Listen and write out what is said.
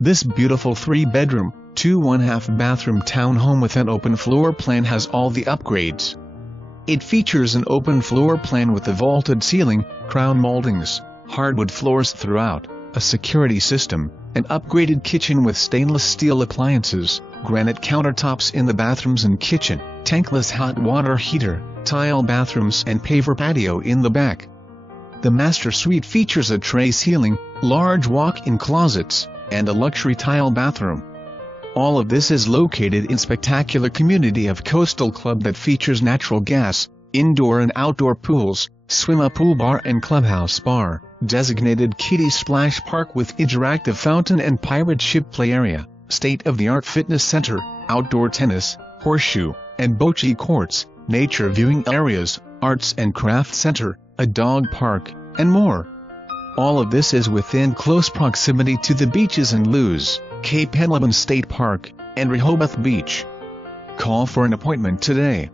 This beautiful 3-bedroom, 2.5 bathroom townhome with an open floor plan has all the upgrades. It features an open floor plan with a vaulted ceiling, crown moldings, hardwood floors throughout, a security system, an upgraded kitchen with stainless steel appliances, granite countertops in the bathrooms and kitchen, tankless hot water heater, tile bathrooms and paver patio in the back. The master suite features a tray ceiling, large walk-in closets, and a luxury tile bathroom. All of this is located in spectacular community of coastal club that features natural gas, indoor and outdoor pools, swim-up pool bar and clubhouse bar, designated kiddie splash park with interactive fountain and pirate ship play area, state-of-the-art fitness center, outdoor tennis, horseshoe, and bocce courts, nature viewing areas, arts and craft center, a dog park, and more. All of this is within close proximity to the beaches in Lewes, Henlopen State Park, and Rehoboth Beach. Call for an appointment today.